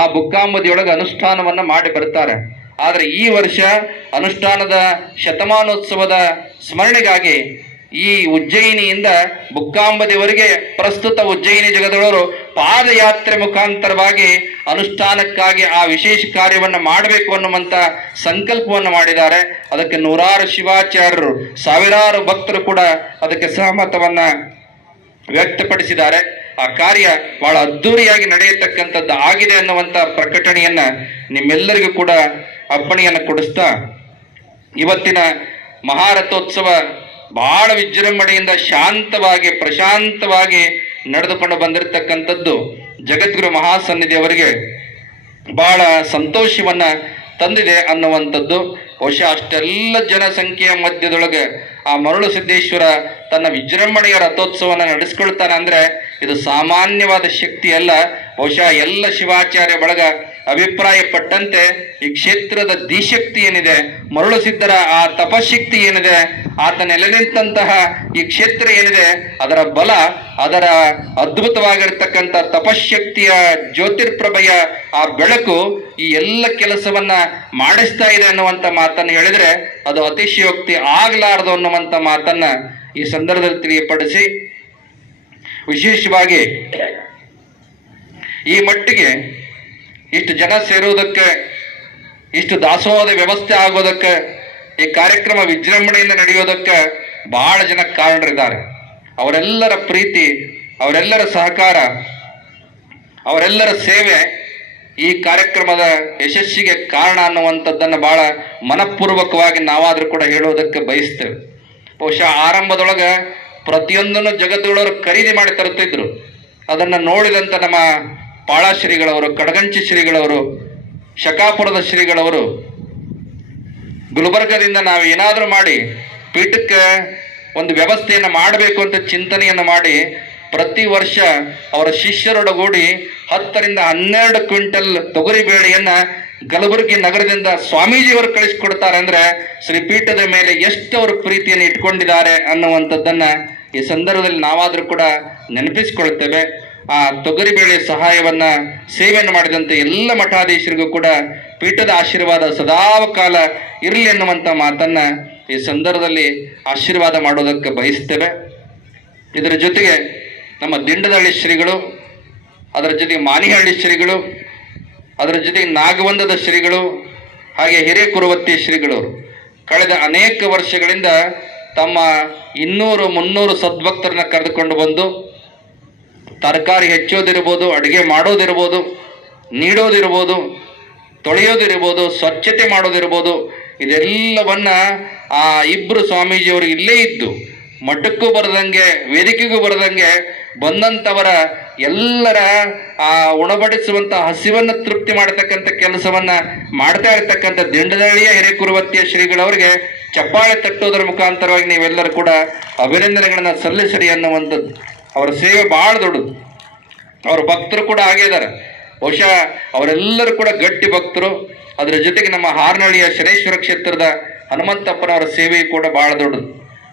ಆ ಬುಕ್ಕಾಂಬದಿಯೊಳಗೆ ಅನುಷ್ಠಾನವನ್ನ ಮಾಡಿ ಬರ್ತಾರೆ. ಆದರೆ ಈ ವರ್ಷ ಅನುಷ್ಠಾನದ ಶತಮಾನೋತ್ಸವದ ಸ್ಮರಣೆಗಾಗಿ ಈ ಉಜ್ಜಯಿನಿಯಿಂದ ಬುಕ್ಕಾಂಬದಿಯವರೆಗೆ ಪ್ರಸ್ತುತ ಉಜ್ಜಯಿನಿ ಜಗದೊಳವರು ಪಾದಯಾತ್ರೆ ಮುಖಾಂತರವಾಗಿ ಅನುಷ್ಠಾನಕ್ಕಾಗಿ ಆ ವಿಶೇಷ ಕಾರ್ಯವನ್ನು ಮಾಡಬೇಕು ಅನ್ನುವಂಥ ಸಂಕಲ್ಪವನ್ನು ಮಾಡಿದ್ದಾರೆ. ಅದಕ್ಕೆ ನೂರಾರು ಶಿವಾಚಾರ್ಯರು, ಸಾವಿರಾರು ಭಕ್ತರು ಕೂಡ ಅದಕ್ಕೆ ಸಹಮತವನ್ನ ವ್ಯಕ್ತಪಡಿಸಿದ್ದಾರೆ. ಆ ಕಾರ್ಯ ಬಹಳ ಅದ್ದೂರಿಯಾಗಿ ನಡೆಯತಕ್ಕಂಥದ್ದು ಆಗಿದೆ ಅನ್ನುವಂಥ ಪ್ರಕಟಣೆಯನ್ನ ನಿಮ್ಮೆಲ್ಲರಿಗೂ ಕೂಡ ಅಪ್ಪಣೆಯನ್ನು ಕೊಡಿಸ್ತಾ, ಇವತ್ತಿನ ಮಹಾರಥೋತ್ಸವ ಬಹಳ ವಿಜೃಂಭಣೆಯಿಂದ ಶಾಂತವಾಗಿ ಪ್ರಶಾಂತವಾಗಿ ನಡೆದುಕೊಂಡು ಬಂದಿರತಕ್ಕಂಥದ್ದು ಜಗದ್ಗುರು ಮಹಾಸನ್ನಿಧಿಯವರಿಗೆ ಬಹಳ ಸಂತೋಷವನ್ನ ತಂದಿದೆ ಅನ್ನುವಂಥದ್ದು. ಬಹುಶಃ ಅಷ್ಟೆಲ್ಲ ಜನಸಂಖ್ಯೆಯ ಮಧ್ಯದೊಳಗೆ ಆ ಮರಳು ಸಿದ್ದೇಶ್ವರ ತನ್ನ ವಿಜೃಂಭಣೆಯ ರಥೋತ್ಸವನ ನಡೆಸ್ಕೊಳ್ತಾನೆ ಅಂದ್ರೆ ಇದು ಸಾಮಾನ್ಯವಾದ ಶಕ್ತಿ ಅಲ್ಲ. ಬಹುಶಃ ಎಲ್ಲ ಶಿವಾಚಾರ್ಯ ಬಳಗ ಅಭಿಪ್ರಾಯ ಪಟ್ಟಂತೆ ಈ ಕ್ಷೇತ್ರದ ದಿಶಕ್ತಿ ಏನಿದೆ, ಮರಳು ಸಿದ್ಧರ ಆ ತಪಶಕ್ತಿ ಏನಿದೆ, ಆತ ನೆಲೆ ನಿಂತಹ ಈ ಕ್ಷೇತ್ರ ಏನಿದೆ, ಅದರ ಬಲ, ಅದರ ಅದ್ಭುತವಾಗಿರ್ತಕ್ಕಂಥ ತಪಶಕ್ತಿಯ ಜ್ಯೋತಿರ್ಪ್ರಭೆಯ ಆ ಬೆಳಕು ಈ ಎಲ್ಲ ಕೆಲಸವನ್ನ ಮಾಡಿಸ್ತಾ ಇದೆ ಅನ್ನುವಂಥ ಮಾತನ್ನು ಹೇಳಿದ್ರೆ ಅದು ಅತಿಶಯೋಕ್ತಿ ಆಗಲಾರದು ಅನ್ನುವಂಥ ಮಾತನ್ನ ಈ ಸಂದರ್ಭದಲ್ಲಿ ತಿಳಿಯಪಡಿಸಿ, ವಿಶೇಷವಾಗಿ ಈ ಮಟ್ಟಿಗೆ ಇಷ್ಟು ಜನ ಸೇರುವುದಕ್ಕೆ, ಇಷ್ಟು ದಾಸೋಹದ ವ್ಯವಸ್ಥೆ ಆಗೋದಕ್ಕೆ, ಈ ಕಾರ್ಯಕ್ರಮ ವಿಜೃಂಭಣೆಯಿಂದ ನಡೆಯೋದಕ್ಕೆ ಬಹಳ ಜನ ಕಾರಣರಿದ್ದಾರೆ. ಅವರೆಲ್ಲರ ಪ್ರೀತಿ, ಅವರೆಲ್ಲರ ಸಹಕಾರ, ಅವರೆಲ್ಲರ ಸೇವೆ ಈ ಕಾರ್ಯಕ್ರಮದ ಯಶಸ್ಸಿಗೆ ಕಾರಣ ಅನ್ನುವಂಥದ್ದನ್ನು ಬಹಳ ಮನಪೂರ್ವಕವಾಗಿ ನಾವಾದ್ರೂ ಕೂಡ ಹೇಳೋದಕ್ಕೆ ಬಯಸ್ತೇವೆ. ಬಹುಶಃ ಆರಂಭದೊಳಗೆ ಪ್ರತಿಯೊಂದನ್ನು ಜಗತ್ತೊಳವರು ಖರೀದಿ ಮಾಡಿ ತರುತ್ತಿದ್ರು. ಅದನ್ನ ನೋಡಿದಂತ ನಮ್ಮ ಪಾಳ ಶ್ರೀಗಳವರು, ಕಡಗಂಚಿ ಶ್ರೀಗಳವರು, ಶಕಾಪುರದ ಶ್ರೀಗಳವರು ಗುಲ್ಬರ್ಗದಿಂದ ನಾವು ಏನಾದರೂ ಮಾಡಿ ಪೀಠಕ್ಕೆ ಒಂದು ವ್ಯವಸ್ಥೆಯನ್ನು ಮಾಡಬೇಕು ಅಂತ ಚಿಂತನೆಯನ್ನು ಮಾಡಿ ಪ್ರತಿ ವರ್ಷ ಅವರ ಶಿಷ್ಯರೊಡಗೂಡಿ 10 ರಿಂದ 12 ಕ್ವಿಂಟಲ್ ತೊಗರಿ ಬೇಳೆಯನ್ನ ಕಲಬುರಗಿ ನಗರದಿಂದ ಸ್ವಾಮೀಜಿಯವರು ಕಳಿಸ್ಕೊಡ್ತಾರೆ ಅಂದ್ರೆ ಶ್ರೀಪೀಠದ ಮೇಲೆ ಎಷ್ಟು ಅವರು ಪ್ರೀತಿಯನ್ನು ಇಟ್ಕೊಂಡಿದ್ದಾರೆ ಅನ್ನುವಂಥದ್ದನ್ನ ಈ ಸಂದರ್ಭದಲ್ಲಿ ನಾವಾದ್ರೂ ಕೂಡ ನೆನಪಿಸಿಕೊಳ್ತೇವೆ. ಆ ತೊಗರಿಬೇಳೆ ಸಹಾಯವನ್ನ ಸೇವೆಯನ್ನು ಮಾಡಿದಂತೆ ಎಲ್ಲ ಮಠಾಧೀಶರಿಗೂ ಕೂಡ ಪೀಠದ ಆಶೀರ್ವಾದ ಸದಾಕಾಲ ಇರಲಿ ಅನ್ನುವಂಥ ಮಾತನ್ನ ಈ ಸಂದರ್ಭದಲ್ಲಿ ಆಶೀರ್ವಾದ ಮಾಡೋದಕ್ಕೆ ಬಯಸ್ತೇವೆ. ಇದರ ಜೊತೆಗೆ ನಮ್ಮ ದಿಂಡದಹಳ್ಳಿ ಶ್ರೀಗಳು, ಅದರ ಜೊತೆಗೆ ಮಾನಿಹಳ್ಳಿ ಶ್ರೀಗಳು, ಅದರ ಜೊತೆಗೆ ನಾಗವಂದದ ಶ್ರೀಗಳು, ಹಾಗೆ ಹಿರೇಕುರುವತ್ತಿ ಶ್ರೀಗಳವರು ಕಳೆದ ಅನೇಕ ವರ್ಷಗಳಿಂದ ತಮ್ಮ 200-300 ಸದ್ಭಕ್ತರನ್ನ ಕರೆದುಕೊಂಡು ಬಂದು ತರಕಾರಿ ಹೆಚ್ಚೋದಿರ್ಬೋದು, ಅಡುಗೆ ಮಾಡೋದಿರ್ಬೋದು, ನೀಡೋದಿರ್ಬೋದು, ತೊಳೆಯೋದಿರ್ಬೋದು, ಸ್ವಚ್ಛತೆ ಮಾಡೋದಿರ್ಬೋದು, ಇದೆಲ್ಲವನ್ನ ಆ ಇಬ್ಬರು ಸ್ವಾಮೀಜಿಯವರು ಇಲ್ಲೇ ಇದ್ದು ಮಠಕ್ಕೂ ಬರದಂಗೆ, ವೇದಿಕೆಗೂ ಬರದಂಗೆ ಬಂದಂಥವರ ಎಲ್ಲರ ಆ ಉಣಬಡಿಸುವಂತ ಹಸಿವನ್ನ ತೃಪ್ತಿ ಮಾಡತಕ್ಕಂಥ ಕೆಲಸವನ್ನ ಮಾಡ್ತಾ ಇರತಕ್ಕಂಥ ದಿಂಡದಹಳ್ಳಿಯ ಹಿರೇಕುರುವತ್ತಿಯ ಶ್ರೀಗಳವರಿಗೆ ಚಪ್ಪಾಳೆ ತಟ್ಟೋದರ ಮುಖಾಂತರವಾಗಿ ನೀವೆಲ್ಲರೂ ಕೂಡ ಅಭಿನಂದನೆಗಳನ್ನ ಸಲ್ಲಿಸಿರಿ ಅನ್ನುವಂಥದ್ದು. ಅವರ ಸೇವೆ ಬಹಳ ದೊಡ್ಡದು. ಅವರ ಭಕ್ತರು ಕೂಡ ಆಗಿದ್ದಾರೆ. ಬಹುಶಃ ಅವರೆಲ್ಲರೂ ಕೂಡ ಗಟ್ಟಿ ಭಕ್ತರು. ಅದರ ಜೊತೆಗೆ ನಮ್ಮ ಹಾರನಹಳ್ಳಿಯ ಶನೇಶ್ವರ ಕ್ಷೇತ್ರದ ಹನುಮಂತಪ್ಪನವರ ಸೇವೆ ಕೂಡ ಬಹಳ ದೊಡ್ಡದು.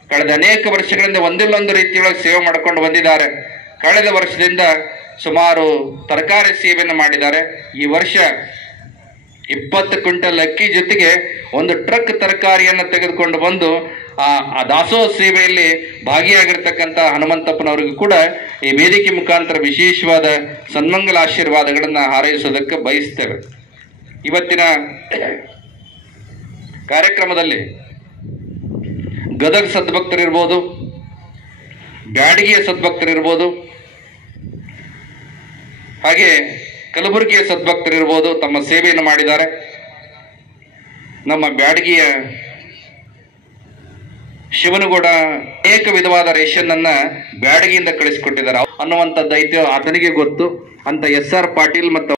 ಕಳೆದ ಅನೇಕ ವರ್ಷಗಳಿಂದ ಒಂದಿಲ್ಲೊಂದು ರೀತಿಯೊಳಗೆ ಸೇವೆ ಮಾಡಿಕೊಂಡು ಬಂದಿದ್ದಾರೆ. ಕಳೆದ ವರ್ಷದಿಂದ ಸುಮಾರು ತರಕಾರಿ ಸೇವೆಯನ್ನು ಮಾಡಿದ್ದಾರೆ. ಈ ವರ್ಷ 20 ಕ್ವಿಂಟಲ್ ಅಕ್ಕಿ ಜೊತೆಗೆ 1 ಟ್ರಕ್ ತರಕಾರಿಯನ್ನು ತೆಗೆದುಕೊಂಡು ಬಂದು ಆ ದಾಸೋಹ ಸೇವೆಯಲ್ಲಿ ಭಾಗಿಯಾಗಿರ್ತಕ್ಕಂಥ ಹನುಮಂತಪ್ಪನವರಿಗೂ ಕೂಡ ಈ ವೇದಿಕೆ ಮುಖಾಂತರ ವಿಶೇಷವಾದ ಸನ್ಮಂಗಲ ಆಶೀರ್ವಾದಗಳನ್ನು ಹಾರೈಸೋದಕ್ಕೆ ಬಯಸ್ತೇವೆ. ಇವತ್ತಿನ ಕಾರ್ಯಕ್ರಮದಲ್ಲಿ ಗದಗ ಸದ್ಭಕ್ತರಿರ್ಬೋದು, ಬ್ಯಾಡಗಿಯ ಸದ್ಭಕ್ತರಿರ್ಬೋದು, ಹಾಗೆ ಕಲಬುರಗಿಯ ಸದ್ಭಕ್ತರಿರ್ಬೋದು ತಮ್ಮ ಸೇವೆಯನ್ನು ಮಾಡಿದ್ದಾರೆ. ನಮ್ಮ ಬ್ಯಾಡಗಿಯ ಶಿವನಗೌಡ ಅನೇಕ ವಿಧವಾದ ರೇಷನ್ ಅನ್ನ ಬ್ಯಾಡಗಿಯಿಂದ ಕಳಿಸಿಕೊಟ್ಟಿದ್ದಾರೆ ಅನ್ನುವಂಥ ದೈತ್ಯ ಆತನಿಗೆ ಗೊತ್ತು ಅಂತ SR ಪಾಟೀಲ್ ಮತ್ತು